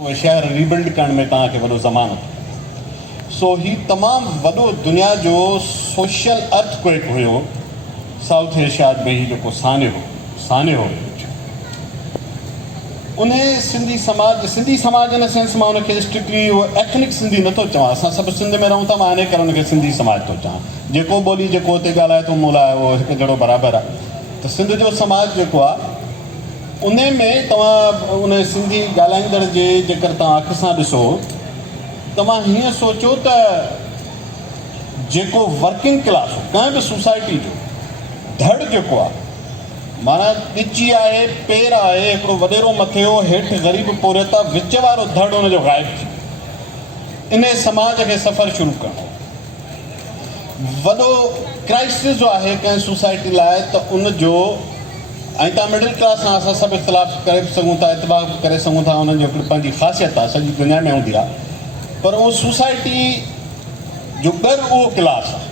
वो शहर रीबिल्ड करण में तव्हांखे वॾो ज़मानो सो ही तमामु वॾो दुनिया जो सोशल अर्थक्वेक हुयो साउथ एशिया में ही जेको साने हो उन्हें सिंधी समाज इन सेंस में उनखे स्ट्रिक्टली वो एथनिक सिंधी नथो चवां असां सभु सिंध में रहूं था मां इन करे उनखे सिंधी समाज थो चवां जेको ॿोली जेको हुते ॻाल्हाए थो मूं लाइ उहो हिकु जहिड़ो बराबरि आहे त सिंध जो समाज जेको आहे उन में तव्हां उन सिंधी ॻाल्हाईंदड़ जे जेकर तव्हां अखि सां ॾिसो तव्हां हीअं सोचो त जेको वर्किंग क्लास हो कंहिं बि सोसाइटी जो धड़ जेको आहे माना ॻिची आहे पेर आहे हिकिड़ो वॾेरो मथे हो हेठि ग़रीब पोरियत आहे विच वारो धड़ हुनजो ग़ाइबु थी इन समाज खे सफ़र शुरू करणो वॾो क्राइसिस जो आहे कंहिं सोसाइटी लाइ त उनजो ऐं तव्हां मिडिल क्लास सां असां सभु इख़्तिलाफ़ करे सघूं था इतबाक करे सघूं था उन्हनि जो हिकिड़ी पंहिंजी ख़ासियत आहे सॼी दुनिया में हूंदी आहे पर उहो सोसाइटी जो ॻर उहो क्लास आहे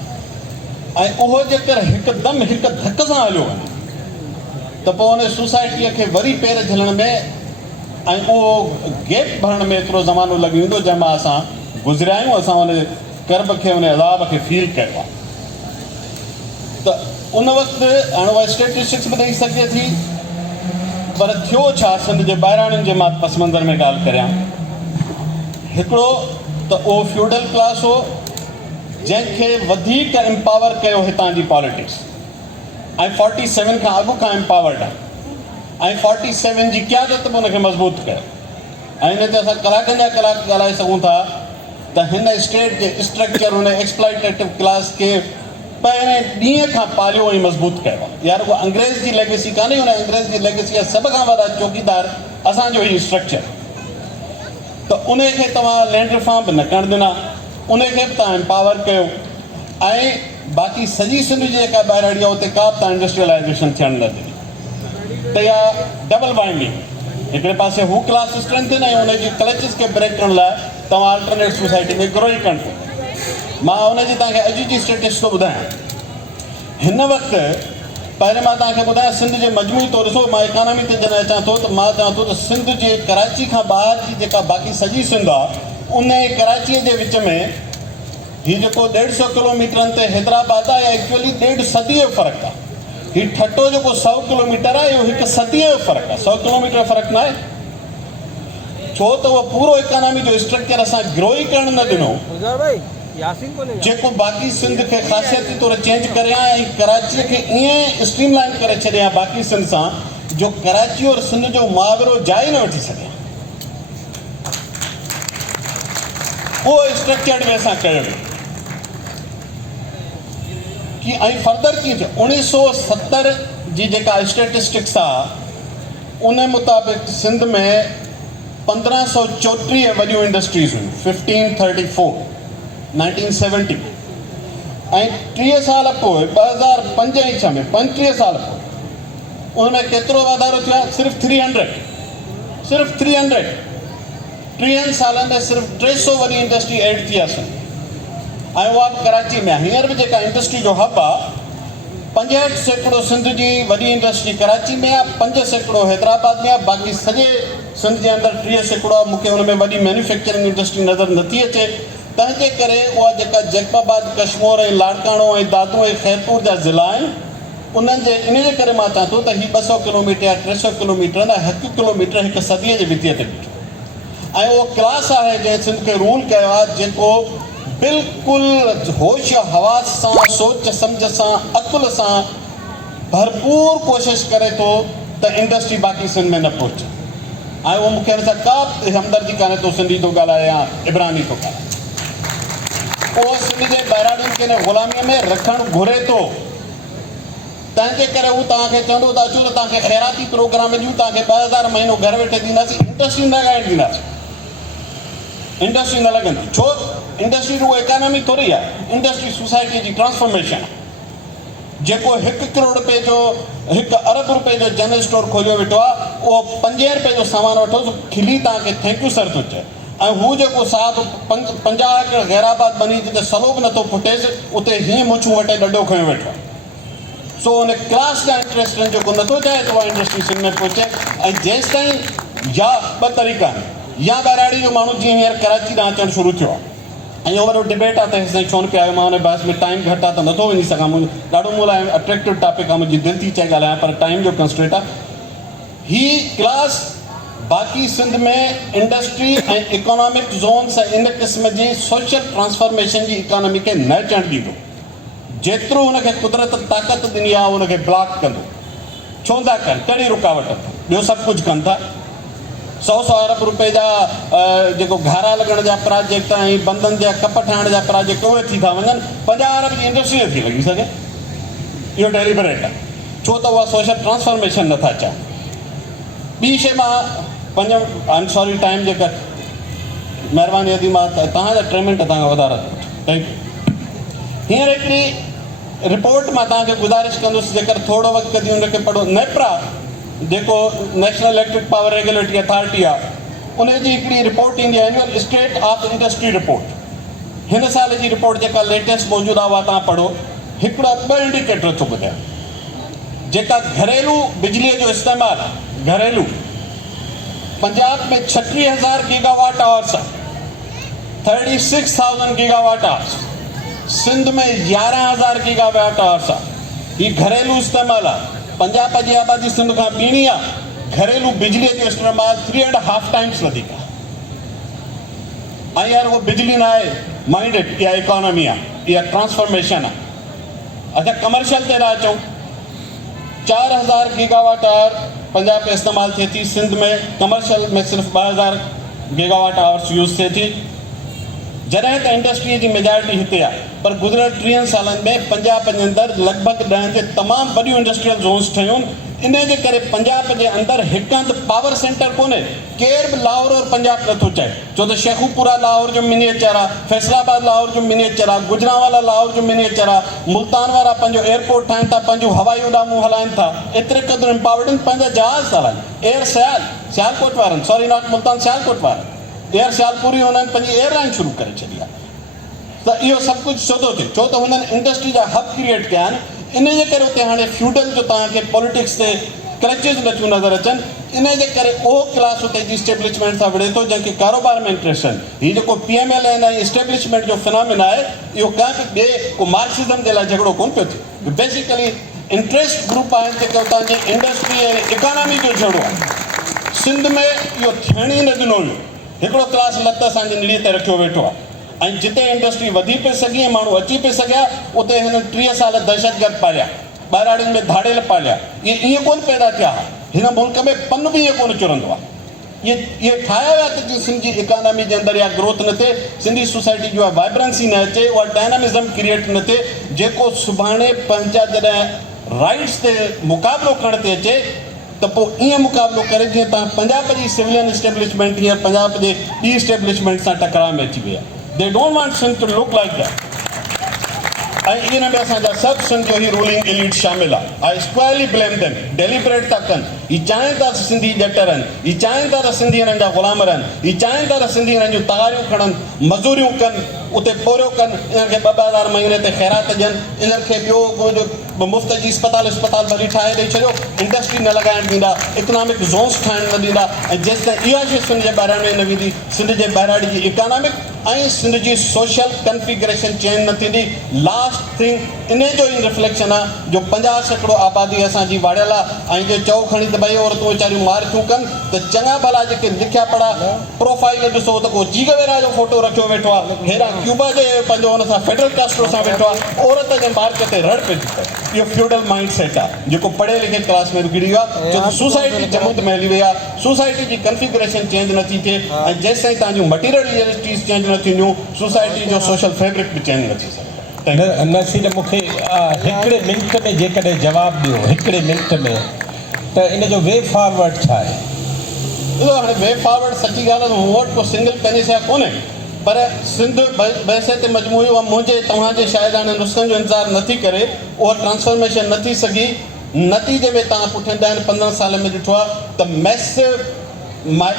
ऐं उहो जेकर हिकदमि हिकु धक सां हलियो वञे त पोइ उन सोसाइटीअ खे वरी पेर झलण में ऐं उहो गैप भरण में एतिरो ज़मानो लॻी वेंदो जंहिंमां असां गुज़रिया आहियूं असां उन कर्ब खे उन अज़ाब खे फील कयो आहे त उन वक़्तु हाणे उहा स्टेटिस्टिक्स बि ॾेई सघे थी पर थियो छा सिंध जे ॿाहिराणियुनि जे मां पस मंज़र में ॻाल्हि करियां हिकिड़ो त उहो फ्यूडल क्लास हो जंहिंखे वधीक एम्पावर कयो हितां जी पॉलिटिक्स ऐं 47 खां अॻु खां एम्पावर्ड आहे ऐं 47 जी क़यादत बि उनखे मज़बूत कयो ऐं हिन ते असां कलाकनि जा कलाक ॻाल्हाए सघूं था त हिन स्टेट जे स्ट्रक्चर हुन एक्सप्लॉइटेटिव क्लास खे पहिरें ॾींहं खां पालियो ऐं मज़बूत कयो आहे यार उहा अंग्रेज़ जी लेगेसी कान्हे हुन अंग्रेज़ जी लेगेसी जा सभ खां वॾा चौकीदार असांजो ई स्ट्रक्चर त उनखे तव्हां लैंड रिफॉर्म बि न करणु ॾिना उनखे बि तव्हां एम्पावर कयो ऐं बाक़ी सॼी सिंध जी जेका ॿाहिराड़ी आहे उते का बि तव्हां इंडस्ट्रियलाइज़ेशन थियणु न ॾिनी त इहा डबल बाइंडिंग हिकिड़े पासे हू क्लास स्ट्रेंथ ऐं उनजी क्लचिस खे ब्रेक करण लाइ तव्हां अल्टरनेट सोसाइटी में ग्रो ई करणु मां हुनजी तव्हांखे अॼु जी स्टेटस थो ॿुधायां हिन वक़्तु पहिरें मां तव्हांखे ॿुधायां सिंध जे मजमूई तौरु ॾिसो मां इकोनॉमी ते जॾहिं अचां थो त मां चवां थो त सिंध जे कराची खां ॿाहिरि जी जेका बाक़ी सॼी सिंध आहे उन कराचीअ जे विच में हीउ जेको 150 किलोमीटरनि ते हैदराबाद आहे एक्चुअली 1.5 सदीअ जो फ़र्क़ु आहे हीउ ठटो जेको 100 किलोमीटर आहे इहो 1 सदीअ जो फ़र्क़ु आहे 100 किलोमीटर फ़र्क़ु न आहे छो त उहो पूरो इकोनॉमी जो स्ट्रक्चर असां ग्रो ई करणु न ॾिनो जेको बाक़ी सिंध खे ख़ासियती तौरु चेंज करियां ऐं कराचीअ खे ईअं स्ट्रीमलाइन करे छॾियां बाक़ी सिंध सां जो कराची और सिंध जो मुहावरो जाइ न वठी सघियां उहो स्ट्रक्चर में असां कयो कि ऐं फर्दर कीअं थियो 1970 जी जेका स्टेटिस्टिक्स आहे उन मुताबिक़ सिंध में 1534 वॾियूं इंडस्ट्रीज़ हुयूं 1534 1970 ऐं 30 साल पोइ 2005 ऐं 6 में 35 साल पोइ उनमें केतिरो वाधारो थियो आहे सिर्फ़ु 300 30 सालनि में सिर्फ़ु 300 वॾी इंडस्ट्री एड थी आहे ऐं उहा बि कराची में आहे हींअर बि जेका इंडस्ट्री जो हब आहे 65% सिंध जी वॾी इंडस्ट्री कराची में आहे 5% हैदराबाद में आहे बाक़ी सॼे सिंध जे अंदरि 30% मूंखे हुन में वॾी मैन्युफैक्चरिंग इंडस्ट्री नज़र नथी अचे तंहिंजे करे उहा जेका जैकबाबाद कश्मीर ऐं लाड़काणो ऐं दादू ऐं खैरपुर जा ज़िला आहिनि उन्हनि जे इन जे करे मां चवां थो त हीउ 200 किलोमीटर या 300 किलोमीटर न 1 किलोमीटर हिकु सदीअ जे वितीअ ते बीठो ऐं उहो क्लास आहे जंहिं सिंध खे रूल कयो आहे जेको बिल्कुलु होश हवास सां सोच सम्झ सां अकुल सां भरपूर कोशिशि करे थो त इंडस्ट्री बाक़ी सिंध में न पहुचे ऐं उहो मूंखे हिन सां का बि हमदर्दी कान्हे तो सिंधी थो ॻाल्हाए या इब्रानी थो ॻाल्हाए उहो सिंध जे ॿाहिराणियुनि खे हिन ग़ुलामीअ में रखणु घुरे थो तंहिंजे करे उहो तव्हांखे चवंदो त अचो त तव्हांखे ख़ैराती प्रोग्राम ॾियूं तव्हांखे 2000 महीनो घर वेठे ॾींदासीं इंडस्ट्री न लॻाइणु ॾींदासीं इंडस्ट्री न लॻंदी छो इंडस्ट्री उहा इकोनॉमी थोरी आहे इंडस्ट्री सोसाइटी जी ट्रांसफॉर्मेशन आहे जेको 1 करोड़ रुपए जो 1 अरब रुपए जो जनरल स्टोर खोलियो वेठो आहे उहो 5 रुपए जो सामान वठो खिली तव्हांखे थैंक यू सर थो चए ऐं हू जेको साहिबु 50 एकड़ गैराबाद बनी जिते सलो बि नथो फुटेसि उते हीअं मुछूं वटे ॾंडो खयो वेठो आहे सो उन क्लास जा इंट्रस्ट जेको नथो चाहे त उहा इंडस्ट्री सिंध में पहुचे ऐं जेसि ताईं या 2 तरीक़ा आहिनि या ॿाहिराड़ी जो माण्हू जीअं हींअर कराची ॾांहुं अचणु शुरू थियो आहे ऐं वॾो डिबेट आहे त हिन छो न पिया आयो, मां हुन बहस में टाइम घटि आहे त नथो वञी सघां। मुंहिंजो ॾाढो मूं लाइ अट्रैक्टिव टॉपिक आहे, मुंहिंजी दिलि थी चई ॻाल्हायां, पर टाइम जो कंस्ट्रेंट आहे। ही क्लास बाक़ी सिंध में इंडस्ट्री ऐं इकोनॉमिक ज़ोन्स ऐं इन क़िस्म जी सोशल ट्रांसफॉर्मेशन जी इकोनॉमी खे न अचणु ॾींदो। जेतिरो हुनखे कुदरत ताक़त ॾिनी आहे हुनखे ब्लॉक कंदो। छो था कनि, कहिड़ी रुकावट, ॿियो सभु कुझु कनि था। 100 अरब रुपए जा जेको घारा लॻण जा प्रोजेक्ट ऐं बंदनि जा कप ठाहिण जा प्रोजेक्ट उहे थी था वञनि, 50 अरब जी इंडस्ट्री नथी लॻी सघे। इहो डेलिबरेट आहे, छो त उहा सोशल ट्रांसफॉर्मेशन नथा चाहिनि। ॿी शइ मां आई एम सॉरी टाइम जे करे, महिरबानी अदी मां तव्हांजा 3 मिंट तव्हांखां वधारे थो वठां। Thank you. हींअर हिकिड़ी रिपोर्ट मां तव्हांखे गुज़ारिश कंदुसि, जेकर थोरो वक़्तु कढी हुनखे पढ़ो। नेप्रा जेको national electric power regulatory authority आहे, उनजी हिकिड़ी रिपोर्ट ईंदी आहे, annual state of industry report. हिन साल जी रिपोर्ट जेका लेटेस्ट मौजूदु आहे उहा तव्हां पढ़ो। हिकिड़ा 2 इंडिकेटर थो ॿुधायां। जेका घरेलू बिजलीअ जो इस्तेमालु आहे, घरेलू पंजाब में 36,000 गीगावाट आवर्स आहे, 36,000 गीगावाट आवर्स। सिंध में 11,000 गीगावाट आवर्स आहे। ही घरेलू इस्तेमालु आहे। पंजाब जी आबादी सिंध खां ॿीणी आहे। घरेलू बिजलीअ जो इस्तेमालु 3.5 टाइम्स वधीक आहे। ऐं यार उहो बिजली न आहे माइंडेड, इहा इकोनॉमी आहे, इहा ट्रांसफॉर्मेशन आहे। अच्छा, कमर्शियल ते था अचूं। 4,000 गीगावाट आवर पंजाब में इस्तेमालु थिए थी। सिंध में कमर्शियल में सिर्फ़ु 2,000 गीगावाट आवर्स यूज़ थिए थी। जॾहिं त इंडस्ट्रीअ जी मेजॉरिटी हिते आहे, पर गुज़िरियल 30 सालनि में पंजाब जे अंदरि लॻभॻि 10 ते तमामु वॾियूं इंडस्ट्रियल ज़ोन्स ठहियूं। इन जे करे पंजाब जे अंदरि हिकु हंधि पावर सेंटर कोन्हे। केरु बि लाहौर और पंजाब नथो चए, छो त शेखुपुरा लाहौर जो मिनिएचर आहे, फैसलाबाद लाहौर जो मिनिएचर आहे, गुजरांवाला लाहौर जो मिनिएचर आहे, मुल्तान वारा पंहिंजो एयरपोर्ट ठाहिनि था, पंहिंजो हवाई उॾामूं हलाइनि था। एतिरे क़दुरु एम्पावर्ड आहिनि, पंहिंजा जहाज़ था हलाइनि। एयर सियालकोट वारनि, सॉरी नॉट मुल्तान, सियालकोट वारनि एयर सियालपुरी हुननि पंहिंजी एयरलाइन शुरू करे छॾी आहे। त इहो सभु कुझु छो थो थिए, छो त हुननि इंडस्ट्री जा हब क्रिएट कया आहिनि। इन जे करे उते हाणे फ्यूडल जो तव्हांखे पॉलिटिक्स ते क्रचेस नथियूं नज़र अचनि। इन जे करे उहो क्लास उते जी इस्टेब्लिशमेंट सां विढ़े थो, जंहिंखे कारोबार में इंट्रस्ट आहिनि। हीउ जेको PML ऐं इस्टेब्लिशमेंट जो फिनोमिना आहे, इहो कंहिं बि ॿिए को मार्क्सिज़म जे लाइ झगड़ो कोन पियो थिए। बेसिकली इंट्रस्ट ग्रुप आहिनि जेके उतां जी इंडस्ट्री ऐं इकोनॉमी जो झगड़ो आहे। सिंध में इहो थियण ई न ॾिनो हुयो। हिकिड़ो क्लास लत असांजे निड़ीअ ते रखियो वेठो आहे, ऐं जिते इंडस्ट्री वधी पई सघी ऐं माण्हू अची पई सघिया, उते हिननि 30 साल दहशतगर्द पालिया, ॿाहिराड़ियुनि में धाड़ेल पालिया। इहे ईअं कोन पैदा थिया हुआ। हिन मुल्क में पन बि ईअं कोन चुरंदो आहे। इहे ठाहिया विया त जीअं सिंध जी इकोनॉमी जे अंदरि इहा ग्रोथ न थिए, सिंधी सोसाइटी जो वाइब्रेंसी न अचे, उहा डायनामिज़म क्रिएट न थिए, जेको सुभाणे पंहिंजा जॾहिं राइट्स ते मुक़ाबिलो करण ते अचे त पोइ ईअं मुक़ाबिलो करे जीअं तव्हां पंजाब जी सिविलियन इस्टेब्लिशमेंट हींअर पंजाब जे ॿी इस्टेब्लिशमेंट सां टकराव में अची वई आहे। They don't want Sindh to look like that. ऐं इन में असांजा सभु सिंध जो ई रूलिंग एलिट शामिल आहे। आई स्क्वायरली ब्लेम देम। डेलिबरेट था कनि। हीअ चाहिनि था त सिंधी ॼट रहनि, हीअ चाहिनि था त सिंधी हिननि जा ग़ुलाम रहनि, हीअ चाहिनि था त सिंधी हिननि जूं तगारियूं खणनि, मज़ूरियूं कनि, उते पोरियो कनि, इन्हनि खे 2,000 महीने ते ख़ैरात ॾियनि, इन्हनि खे ॿियो मुफ़्त जी इस्पताल वरी ठाहे ॾेई छॾियो, इंडस्ट्री न लॻाइण ॾींदा, इकोनॉमिक ज़ोन्स ठाहिण न ॾींदा। ऐं जेसि ताईं इहा शइ सिंध जे ॿाहिराणे में न वेंदी, सिंध जे ॿाहिराड़ी जी इकोनॉमिक ऐं सिंध जी सोशल कन्फिगरेशन चेंज न थींदी। लास्ट थिंग इन जो ई रिफ्लेक्शन आहे जो 50% आबादी असांजी वाड़ियल आहे। ऐं जे चओ खणी त 2 औरतूं वीचारियूं मार्कियूं कनि त चङा भला जेके लिखिया पढ़ा प्रोफाइल ॾिसो त को जीगवेरा जो फोटो रखियो वेठो आहे, हेॾा क्यूबा जे पंहिंजो हुन सां फेडरल कास्ट्रो सां वेठो आहे, औरत जे मार्क ते रड़ पई थी पए। इहो फ्यूडल माइंड सेट आहे जेको पढ़े लिखे क्लास में रुकिड़ी वियो आहे, छो त सोसाइटी जमुद में हली वई आहे। सोसाइटी जी कन्फिगरेशन चेंज नथी थिए, ऐं जेसि ताईं तव्हांजूं मटीरियल रियलिटीज़ चेंज न थींदियूं, सोसाइटी जो सोशल फैब्रिक बि चेंज न थी सघे। नसीर मूंखे हिकिड़े मिंट में जेकॾहिं जवाबु ॾियो, हिकिड़े मिंट में, त इन जो वे फॉरवर्ड छा आहे? ॾिसो, हाणे वे फॉरवर्ड सची ॻाल्हि आहे, मूं वटि को सिंगल पेनिसिया कोन्हे, पर सिंध बैसे ते मजमूई उहा मुंहिंजे तव्हांजे शायदि हाणे नुस्ख़नि जो इंतज़ारु नथी करे, उहा ट्रांसफॉर्मेशन न थी सघी। नतीजे में तव्हां पुठियां 10-15 साल में ॾिठो आहे त मैसिव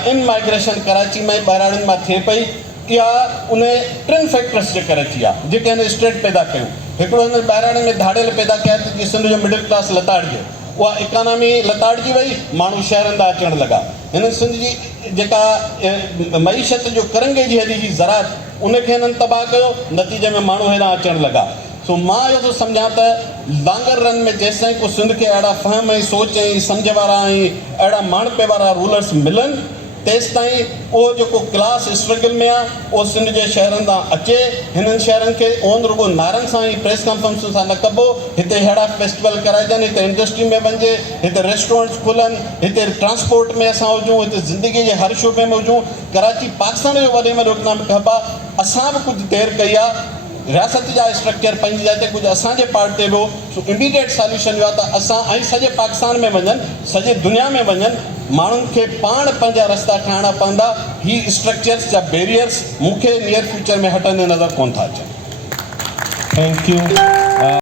इन माइग्रेशन कराची में ॿाहिराड़ियुनि मां थिए पई। इहा उन 3 फैक्टर्स जे करे थी आहे जेके हिन स्टेट पैदा कयूं। हिकिड़ो हिन ॿाहिराड़े में धाड़ेल पैदा कया त सिंध जो मिडिल क्लास लताड़िजे, उहा इकोनॉमी लताड़िजी वई, माण्हू शहरनि था अचणु लॻा। हिन सिंध जी जेका मईशत जो करंगे जी हेॾी जी ज़रात उनखे हिननि तबाह कयो, नतीजे में माण्हू हेॾां अचणु लॻा। सो मां इहो थो सम्झां त लांगर रन में जेसिताईं को सिंध खे अहिड़ा फ़हम ऐं सोच ऐं सम्झ वारा ऐं अहिड़ा माणपे वारा रूलर्स मिलनि, तेसिताईं उहो जेको क्लास स्ट्रगल में आहे उहो सिंध जे शहरनि तां अचे। हिननि शहरनि खे ओन रुगो नारनि सां ई प्रेस कॉन्फ्रेंस सां न कबो, हिते अहिड़ा फेस्टिवल कराइजनि, हिते इंडस्ट्री में वञिजे, हिते रेस्टोरेंट्स खुलनि, हिते ट्रांसपोर्ट में असां हुजूं, हिते ज़िंदगी जे हर शोबे में हुजूं। कराची पाकिस्तान जो वॾे में वॾो इकनॉमिक हब आहे। असां बि कुझु देरि कई आहे, रियासत जा स्ट्रक्चर पंहिंजी जाइ ते कुझु असांजे पार्ट ते वियो। सो इमीडिएट सॉल्यूशन इहो आहे त असां ऐं सॼे पाकिस्तान में वञनि, सॼे दुनिया में वञनि, माण्हुनि खे पाण पंहिंजा रस्ता ठाहिणा पवंदा। ही स्ट्रक्चर्स जा बैरियर्स मूंखे नियर फ्यूचर में हटंदे नज़र कोन था अचनि। Thank you.